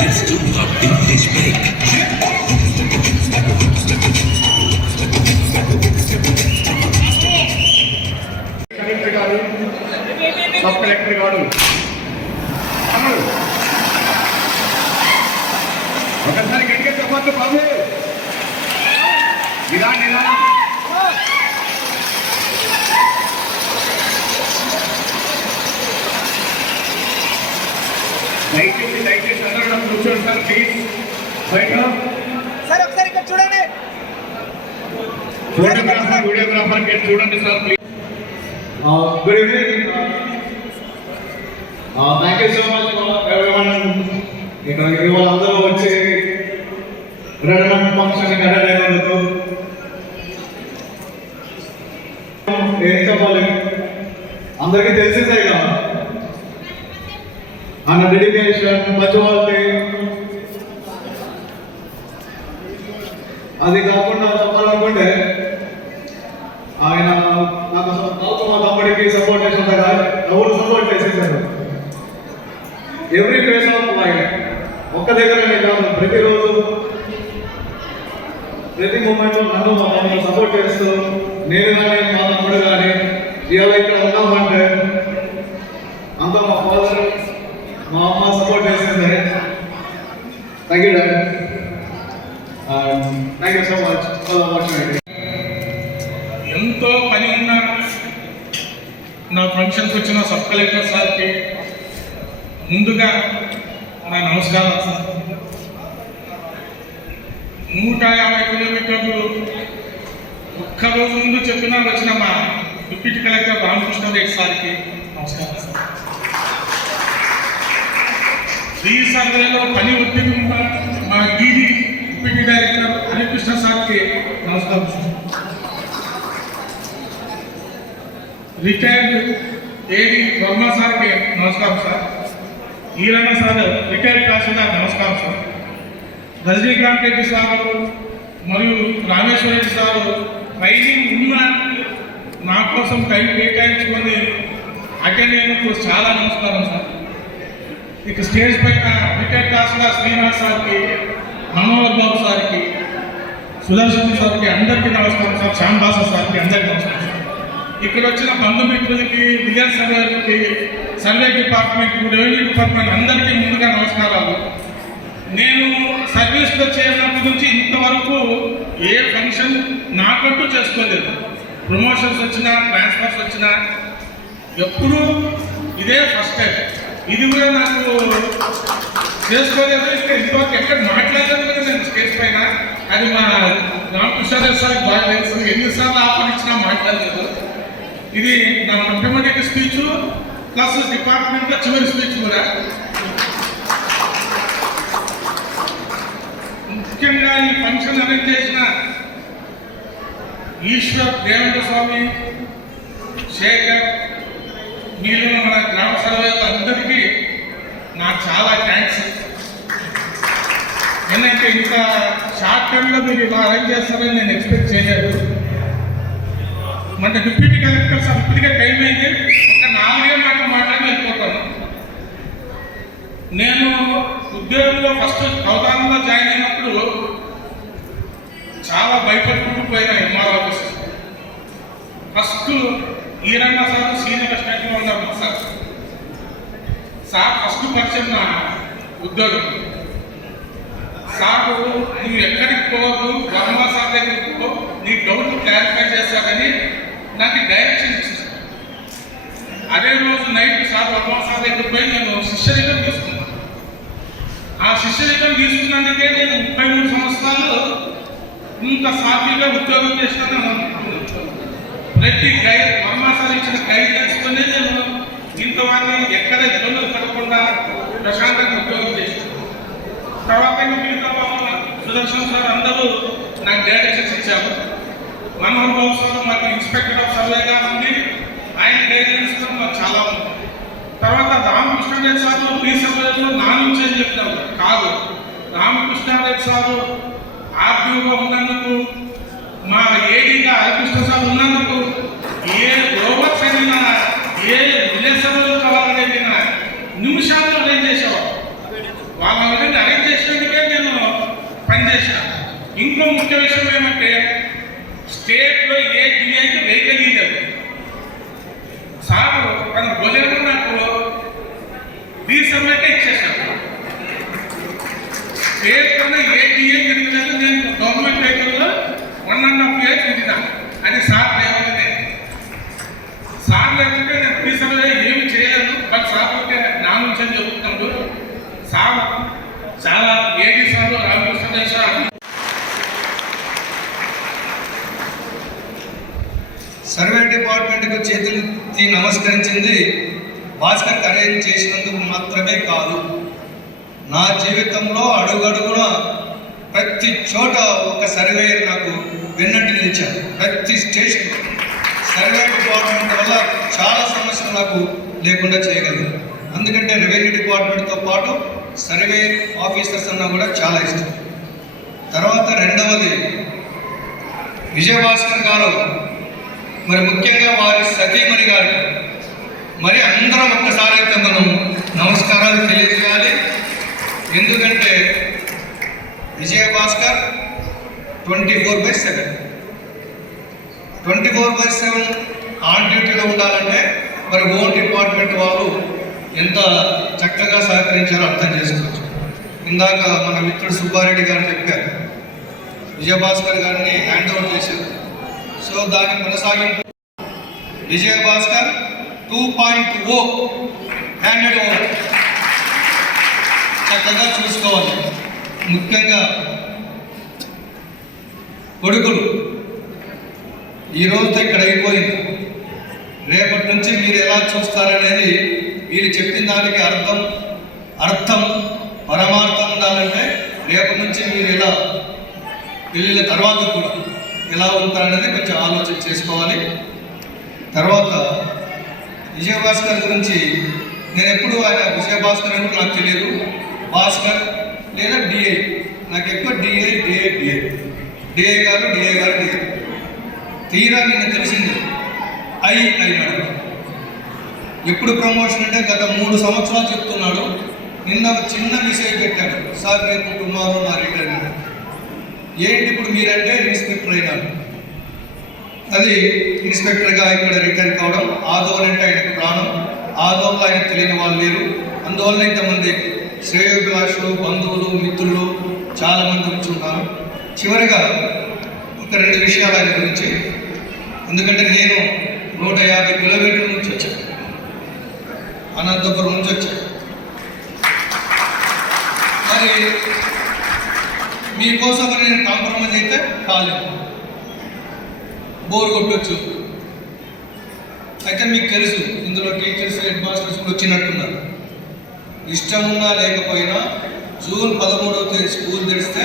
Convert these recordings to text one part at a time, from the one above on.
Let's do a English break. Collector గారు, sub collector గారు ఒకసారి గట్టిగా చెప్పొచ్చు బాబు. ఇలా దయచేసి అందరూ కూర్చోండి సార్ ప్లీజ్. బయట సార్ ఒకసారి ఇక్కడ చూడండి. ఫోటోగ్రాఫర్ వీడియోగ్రాఫర్ ఇక్కడ చూడండి sir please. Good evening. Thank you so much for everyone. ఇక్కడికి వాళ్ళందరూ వచ్చి రిటైర్మెంట్ ఫంక్షన్ అటెండ్ అయినందుకు ఏం చెప్పాలి, అందరికీ తెలిసిందే కదా ఆయన డెడికేషన్, పంచువాలిటీ. అది కాకుండా చెప్పాలనుకుంటే ఆయన నాకు మా తమ్ముడికి సపోర్ట్ చేసిన ఎవరు సపోర్ట్ చేసేసారు. ఎవ్రీ ఫేస్ ఆఫ్ లైఫ్ ఒక్క దగ్గరనే కాదు, ప్రతిరోజు ప్రతి మూమెంట్లో నన్ను మా తమ్ముడు సపోర్ట్ చేస్తూ, నేను కానీ మా తమ్ముడు కానీ ఇవాళ ఇక్కడ ఉన్నామంటే అంతా మా ఫాదర్ మా అమ్మ సపోర్ట్ చేసింది. Thank you dad. Thank you so much for the opportunity. ఎంతో పని ఉన్న నా ఫంక్షన్కి వచ్చిన సబ్ కలెక్టర్ సార్కి ముందుగా నా నమస్కారం సార్. 150 కిలోమీటర్లు ఒక్కరోజు ముందు చెప్పినా వచ్చిన మా డిప్యూటీ కలెక్టర్ రామకృష్ణారెడ్డి సార్కి నమస్కారం సార్. ఈ సర్వేలో పని ఒత్తిడి ఉన్న మా డీడీ డిప్యూటీ డైరెక్టర్ హరికృష్ణ సార్కి నమస్కారం సార్. రిటైర్డ్ ఏడి వర్మ సార్కి నమస్కారం సార్. ఈరన్న సార్ రిటైర్డ్ తహసీల్దార్ నమస్కారం సార్. రజనీకాంత్ రెడ్డి సారు మరియు రామేశ్వర రెడ్డి సారు ట్రైనింగ్ ఉన్న నా కోసం టైం కేటాయించుకొని అటెండ్ అయినందుకు చాలా నమస్కారం సార్. ఇక స్టేజ్ పైన రిటైర్డ్ తహసీల్దార్ శ్రీనివాస్ సార్కి, మనోహర్ బాబు సార్కి, సుదర్శన్ సార్కి అందరికీ నమస్కారం సార్. శ్యాంబాస సార్కి అందరికీ నమస్కారం సార్. ఇక్కడ వచ్చిన బంధుమిత్రులకి, విలేజ్ సర్వేలకి, సర్వే డిపార్ట్మెంట్, రెవెన్యూ డిపార్ట్మెంట్ అందరికీ ముందుగా నమస్కారాలు. నేను సర్వీస్లో చేరినప్పటి నుంచి ఇంతవరకు ఏ ఫంక్షన్ నాకంటూ చేసుకోలేదు. ప్రమోషన్స్ వచ్చినా, ట్రాన్స్ఫర్స్ వచ్చినా ఎప్పుడూ ఇదే ఫస్ట్ టైం. ఇది కూడా నాకు చేసుకోలేదు. ఇక్కడ ఇంతవరకు ఎక్కడ మాట్లాడలేదు కదా నేను స్టేజ్ పైన. అది మా రామకృష్ణారెడ్డి సార్కి బాగా తెలుసు. ఎన్నిసార్లు ఆఫర్ ఇచ్చినా మాట్లాడలేదు. ఇది నా మొట్టమొదటి స్పీచ్ ప్లస్ డిపార్ట్మెంట్లో చివరి స్పీచ్ కూడా. ముఖ్యంగా ఈ ఫంక్షన్ అరేంజ్ చేసిన ఈశ్వర్, దేవేంద్ర స్వామి, శేఖర్, మీరు మన గ్రామ సర్వేలు అందరికీ నాకు చాలా థ్యాంక్స్. ఎందుకంటే ఇంత షార్ట్ టైంలో మీరు ఇలా అరేంజ్ చేస్తారని నేను ఎక్స్పెక్ట్ చేయలేదు. మన డిప్యూటీ కలెక్టర్ సార్ ఇప్పటికే టైం అయింది, ఒక 4 మాటలు మాట్లాడి వెళ్ళిపోతాను. నేను ఉద్యోగంలో ఫస్ట్ అవధానంలో జాయిన్ అయినప్పుడు చాలా భయపడుకుంటూ పోయినా MR office. First Eeranna sir senior అసిస్టెంట్గా ఉన్నారు సార్ ఫస్ట్ పరిచయం నా ఉద్యోగం. సార్ నువ్వు ఎక్కడికి పోవద్దు, వర్మ సార్ దగ్గరికి పో, నీ డౌట్ క్లారిఫై చేస్తారని నాకు డైరెక్షన్ ఇచ్చింది. అదే రోజు నైట్ సార్ వర్మ సార్ దగ్గరికి పోయి నేను శిష్యరికం తీసుకున్నాను. ఆ శిష్యరికం తీసుకున్నందుకే నేను 33 సంవత్సరాలు ఇంత సాఫీగా ఉద్యోగం చేసినాను. ప్రతి వర్మ సార్ ఇచ్చిన గైడెన్స్తోనే నేను ఇంతవారిని ఎక్కడ ఇబ్బందులు పడకుండా ప్రశాంతంగా ఉద్యోగం చేశాను. తర్వాత మిగతా సుదర్శన్ సార్ అందరూ నాకు డైరెక్షన్స్ ఇచ్చారు. మనోహర్ బాబు సార్ మాకు ఇన్స్పెక్టర్ ఆఫ్ సర్వేగా ఉంది, ఆయన గైడెన్స్ మాకు చాలా ఉంది. తర్వాత రామకృష్ణారెడ్డి సార్ ప్రీ సర్వేలో నా నుంచి అని చెప్తారు కాదు, రామకృష్ణారెడ్డి సార్ ఆర్టీఓగా ఉన్నందుకు, మా ఏడీగా హరికృష్ణ సార్ ఉన్నందుకు, ఏ రోబోట్స్ అయినా ఏ విలేజ్ సర్వేలు కావాలనేది నిమిషాల్లో అరేంజ్ చేసేవారు. వాళ్ళ అరేంజ్ ఇంకో ముఖ్య విషయం ఏమంటే స్టేట్లో ఏ డిఐకి వెహికల్ లేదు. సార్ తన భోజనం ఉన్నప్పుడు రీసెంట్గా ఇచ్చేసాడు. స్టేట్లోనే ఏ డిఐ తిరిగినట్టు నేను గవర్నమెంట్ వెహికల్లో 1.5 years తిరిగినా. అది సార్ లేకపోతే సార్ లేకుంటే నేను రీసెంట్గా ఏమి చేయలేను. బట్ సార్ ఉంటే నా నుంచి అని చెబుతున్నాడు. సార్ చాలా AD sir Ramakrishna sir survey డిపార్ట్మెంట్కు చేతులెత్తి నమస్కరించింది భాస్కర్ అరేంజ్ చేసినందుకు మాత్రమే కాదు, నా జీవితంలో అడుగడుగున ప్రతి చోట ఒక సర్వేయర్ నాకు వెన్నట్టు నిలిచారు. ప్రతి స్టేషన్ సర్వే డిపార్ట్మెంట్ వల్ల చాలా సమస్యలు నాకు లేకుండా చేయగలిగారు. అందుకంటే రెవెన్యూ డిపార్ట్మెంట్తో పాటు సర్వే ఆఫీసర్స్ అన్నా కూడా చాలా ఇష్టం. తర్వాత రెండవది విజయభాస్కర్ గారు, మరి ముఖ్యంగా వారి సతీమణి గారికి మరి అందరం ఒక్కసారి అయితే మనం నమస్కారాలు తెలియజేయాలి. ఎందుకంటే విజయభాస్కర్ 24/7 ఆన్ డ్యూటీలో ఉండాలంటే మరి ఓన్ డిపార్ట్మెంట్ వాళ్ళు ఎంత చక్కగా సహకరించారో అర్థం చేసుకోవచ్చు. ఇందాక మన మిత్రుడు సుబ్బారెడ్డి గారు చెప్పారు, విజయభాస్కర్ గారిని హ్యాండ్ ఓవర్ చేశారు. సో దాని కొనసాగింపు విజయభాస్కర్ 2.0 హ్యాండెడ్ ఓవర్ చక్కగా చూసుకోవాలి. ముఖ్యంగా కొడుకులు ఈ రోజుతో ఇక్కడ అయిపోయింది. రేపటి నుంచి మీరు ఎలా చూస్తారనేది వీళ్ళు చెప్పిన దానికి అర్థం పరమార్థం ఉండాలంటే రేపటి నుంచి మీరు ఎలా పెళ్ళిళ్ళ తర్వాత కూడా ఎలా ఉంటారనేది కొంచెం ఆలోచన చేసుకోవాలి. తర్వాత విజయభాస్కర్ గురించి నేను ఎప్పుడు ఆయన విజయభాస్కర్ అని నాకు తెలియదు, భాస్కర్ లేదా డిఐ, నాకు ఎక్కువ డిఐ గారు తీరా నిన్న తెలిసింది అయినాడు. ఎప్పుడు ప్రమోషన్ అంటే గత 3 సంవత్సరాలు చెప్తున్నాడు. నిన్న ఒక చిన్న మెసేజ్ పెట్టాడు, సార్ రేపు టుమారో నా రిటర్న్. ఏంటి ఇప్పుడు మీరంటే ఇన్స్పెక్టర్ అయినారు, అది ఇన్స్పెక్టర్గా ఇక్కడ రిటర్న్ కావడం. ఆదోన్ అంటే ఆయనకు ప్రాణం, ఆదోన్లో ఆయన తెలియని వాళ్ళు లేరు. అందువల్ల ఇంతమంది శ్రేయోభిలాషులు, బంధువులు, మిత్రులు చాలామంది వచ్చున్నారు. చివరిగా ఒక 2 విషయాలు ఆయన గురించి. ఎందుకంటే నేను 150 కిలోమీటర్ల నుంచి వచ్చాను, అనంతపురం నుంచి వచ్చాను. మరి మీకోసం నేను కాంప్రమైజ్ అయితే కాలేదు, బోర్ కొట్టొచ్చు. అయితే మీకు తెలుసు ఇందులో టీచర్స్, హెడ్ మాస్టర్స్ కూడా వచ్చినట్టున్నారు. ఇష్టం ఉన్నా లేకపోయినా జూన్ 13వ తేదీ స్కూల్ తెరిస్తే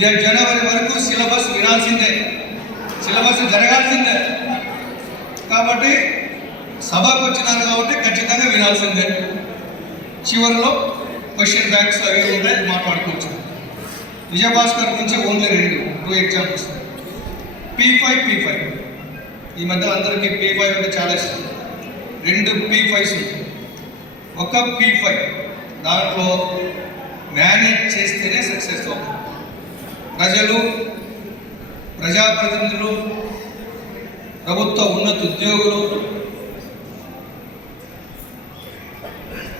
జనవరి వరకు సిలబస్ వినాల్సిందే, సిలబస్ జరగాల్సిందే. కాబట్టి సభకు వచ్చినారు కాబట్టి ఖచ్చితంగా వినాల్సిందే. చివరిలో క్వశ్చన్ బ్యాంక్స్ అవి ఉంటాయి, మాట్లాడుకోవచ్చు. విజయభాస్కర్ గురించి ఓన్లీ 2 ఎగ్జాంపుల్స్. P5 ఈ మధ్య అందరికీ P5 అంటే చాలా ఇష్టం. 2 P5s. ఒక P5 దాంట్లో మేనేజ్ చేస్తేనే సక్సెస్ అవుతుంది. ప్రజలు, ప్రజాప్రతినిధులు, ప్రభుత్వ ఉన్నత ఉద్యోగులు,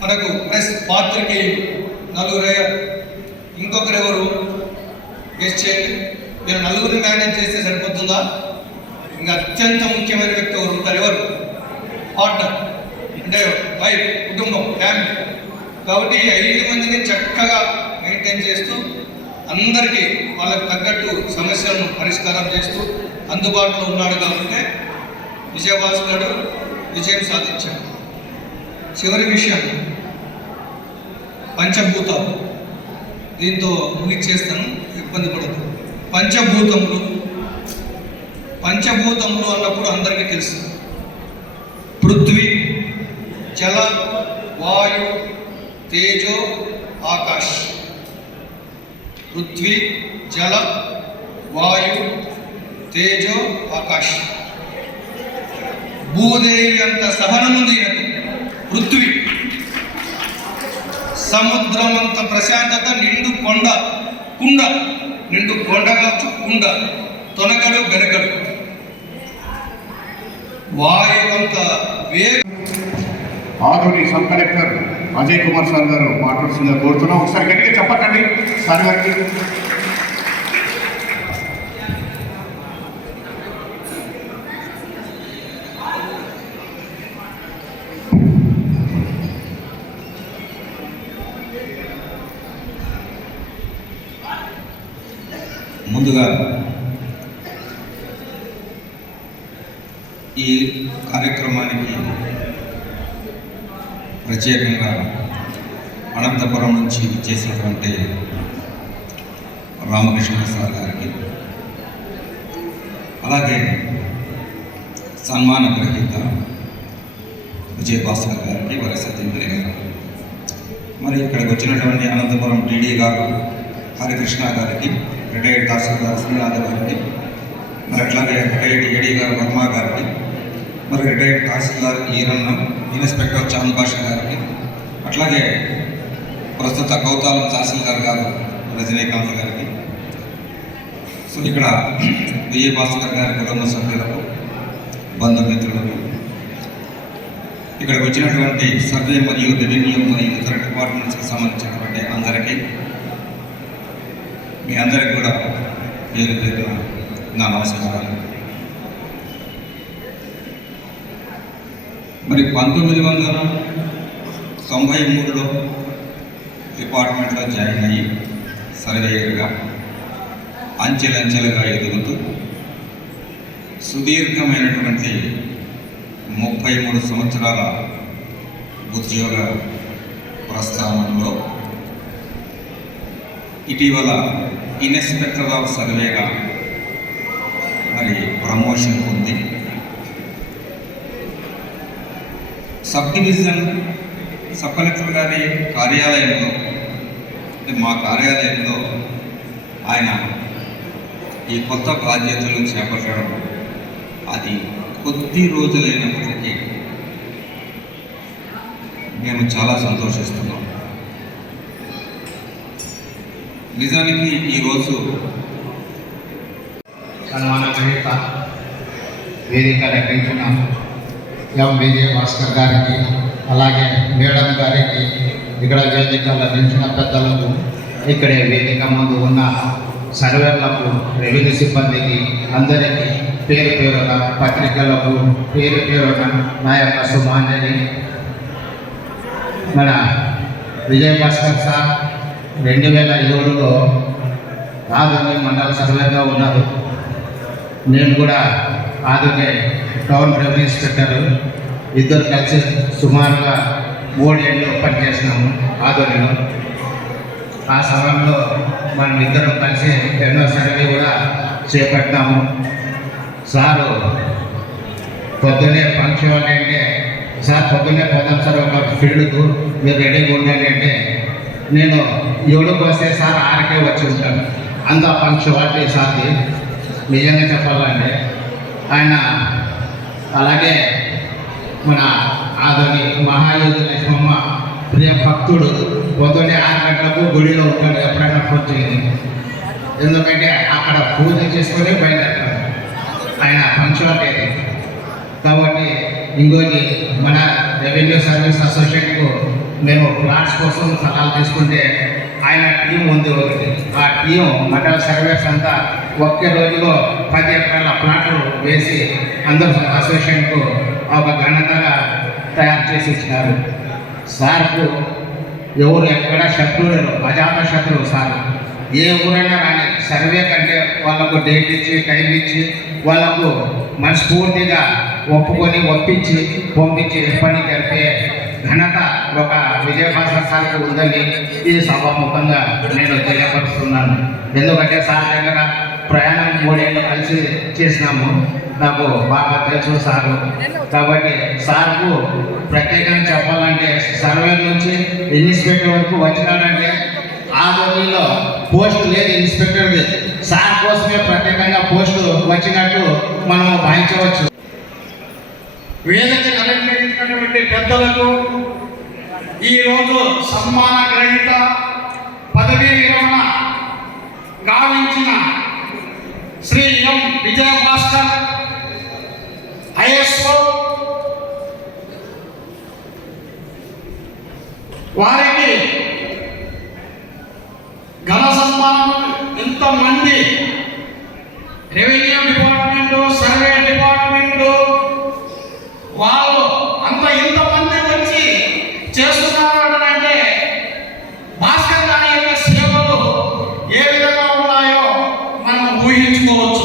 మనకు ప్రెస్ పాత్రికేయులు, నలుగురయ్యారు. ఇంకొకరెవరు గెస్ట్ చేయండి. మీరు నలుగురిని మేనేజ్ చేస్తే సరిపోతుందా? ఇంకా అత్యంత ముఖ్యమైన వ్యక్తి ఎవరు ఉంటారు? ఎవరు? పార్ట్నర్, అంటే వైఫ్, కుటుంబం, ఫ్యామిలీ. కాబట్టి 5 మందిని చక్కగా మెయింటైన్ చేస్తూ అందరికీ వాళ్ళకు తగ్గట్టు సమస్యలను పరిష్కారం చేస్తూ అందుబాటులో ఉన్నాడు. కాబట్టి విజయభాస్కర్ విజయం సాధించాడు. చివరి విషయం పంచభూతాలు. దీంతో ముగిచ్చేస్తాను, ఇబ్బంది పడదు. పంచభూతములు అన్నప్పుడు అందరికీ తెలుసు, పృథ్వీ, జల, వాయు, తేజో, ఆకాశ్. పృథ్వీ, జల, వాయు, తేజో, ఆకాశ్. భూదేవి అంత సహనముంది పృథ్వీ. సముద్రం అంత ప్రశాంతత, నిండు కుండ నిండు కొండగాచు కుండ తొనగడు బెనగడు వారి కొంత Adoni sub collector Ajay Kumar sir గారు మాట్లాడుతుందని కోరుతున్నాం. ఒకసారి గట్టిగా చెప్పకండి సార్ గారికి. ముందుగా ఈ కార్యక్రమానికి ప్రత్యేకంగా అనంతపురం నుంచి చేసినటువంటి రామకృష్ణ సార్ గారికి, అలాగే సన్మాన గ్రహీత విజయభాస్కర్ గారికి, వారి సత్యంద్రి గారు, మరి ఇక్కడికి వచ్చినటువంటి అనంతపురం టీడీ గారు హరికృష్ణ గారికి, రిటైర్డ్ తహసీల్దార్ శ్రీనాథ్ గారికి, మరి అట్లాగే రిటైర్డ్ ఏడీ గారు వర్మ గారికి, మరి రిటైర్డ్ తహసీల్దార్ ఈరన్న, ఇన్స్పెక్టర్ చాంద్ భాష గారికి, అట్లాగే ప్రస్తుత కౌతాలం తహసీల్దార్ గారు రజనీకాంత్ గారికి, సో ఇక్కడ విజయభాస్కర్ గారి కుటుంబ సభ్యులకు, బంధుమిత్రులకు, ఇక్కడికి వచ్చినటువంటి సర్వే మరియు రెవెన్యూ మరియు ఇతర డిపార్ట్మెంట్స్కి సంబంధించినటువంటి అందరికీ, మీ అందరికీ కూడా పేరు పేరున నా నమస్కారాలు. మరి 1993లో డిపార్ట్మెంట్లో జాయిన్ అయ్యి సర్వేయర్గా అంచెలంచెలుగా ఎదుగుతూ సుదీర్ఘమైనటువంటి 33 సంవత్సరాల ఉద్యోగ ప్రస్థానంలో ఇటీవల ఇన్స్పెక్టర్ ఆఫ్ సర్వేగా మరి ప్రమోషన్ పొంది సబ్ డివిజన్ సబ్ కలెక్టర్ గారి కార్యాలయంలో, అంటే మా కార్యాలయంలో ఆయన ఈ కొత్త బాధ్యతలు చేపట్టడం అది కొద్ది రోజులైనప్పటికీ మేము చాలా సంతోషిస్తున్నాం. నిజానికి ఈరోజు సన్మాన గ్రహీత వేదిక అలంకరించిన ఎం విజయభాస్కర్ గారికి, అలాగే మేడం గారికి, ఇక్కడ వేదికలు అందించిన పెద్దలకు, ఇక్కడే వేదిక ముందు ఉన్న సర్వేర్లకు, రెవెన్యూ సిబ్బందికి అందరికీ పేరు పేరున, పత్రికలకు పేరు పేరున నా యొక్క శుభాంజలి. మన విజయభాస్కర్ సార్ 2007లో ఆదుని మండల సర్వేగా ఉన్నారు. నేను కూడా ఆదుని టౌన్ రెవెన్యూ ఇన్స్పెక్టర్, ఇద్దరు కలిసి సుమారుగా 3 ఏళ్ళు పనిచేసినాము ఆదోనిలో. ఆ సమయంలో మనం ఇద్దరం కలిసి ఎన్నో సర్వే కూడా చేపట్టాము. సారు పొద్దున్నే పంక్చువల్ అంటే, సార్ పొద్దున్నే పోతాం సార్ ఒక ఫీల్డ్కు, మీరు రెడీగా ఉండండి అంటే, నేను 7కు వస్తే సార్ 6కే వచ్చి ఉంటాను. అంత పంక్చువాలిటీ సార్ది నిజంగా చెప్పాలంటే. ఆయన అలాగే మన ఆదోని మహాయోధి లక్ష్మమ్మ ప్రియ భక్తుడు, పొద్దున్నే 6 గంటలకు గుడిలో ఉంటాడు ఎప్పుడైనా ఫోన్ చేయండి. ఎందుకంటే అక్కడ పూజ చేసుకొని బయలుదేరుతాడు ఆయన పంక్చువాలిటీ. కాబట్టి ఇంకోటి, మన రెవెన్యూ సర్వీస్ అసోసియేషన్కు మేము ప్లాట్స్ కోసం సలహాలు తీసుకుంటే ఆయన టీం ఉంది ఒకటి. ఆ టీం మండల సర్వేస్ అంతా ఒకే రోజులో 10 ఎకరాల ప్లాట్లు వేసి అందరూ అసోసియేషన్కు ఒక ఘనతగా తయారు చేసి ఇచ్చినారు. సార్కు ఎవరు ఎక్కడ శత్రువులు లేరు, అజాత శత్రువు సార్. ఏ ఊరైనా రాని సర్వే కంటే వాళ్ళకు డేట్ ఇచ్చి, టైం ఇచ్చి, వాళ్ళకు మనస్ఫూర్తిగా ఒప్పుకొని ఒప్పించి పంపించి పని జరిపే ఘనత ఒక విజయభాస్కర్ సార్కు ఉందని ఈ సభాముఖంగా నేను తెలియపరుస్తున్నాను. ఎందుకంటే సార్ దగ్గర ప్రయాణం 3 ఏళ్ళు కలిసి చేసినాము, నాకు బాగా తెలుసు సారు. కాబట్టి సార్కు ప్రత్యేకంగా చెప్పాలంటే, సర్వే నుంచి ఇన్స్పెక్టర్ వరకు వచ్చినాడంటే ఆదోనిలో పోస్టు లేదు ఇన్స్పెక్టర్ది, సార్ కోసమే ప్రత్యేకంగా పోస్టు వచ్చినట్టు మనం భావించవచ్చు. వేదికను అలంకరించినటువంటి పెద్దలకు, ఈరోజు సన్మాన గ్రహీత, పదవీ విరమణ గావించిన శ్రీ ఎం విజయభాస్కర్ ఐఎస్ఓ వారికి ఘన సన్మానం. ఇంతమంది రెవెన్యూ డిపార్ట్మెంటు, సర్వే డిపార్ట్మెంటు వాళ్ళు ఇంతమంది వచ్చి చేస్తున్నారు అంటే భాస్కర్ గారి యొక్క సేవలు ఏ విధంగా ఉన్నాయో మనం ఊహించుకోవచ్చు.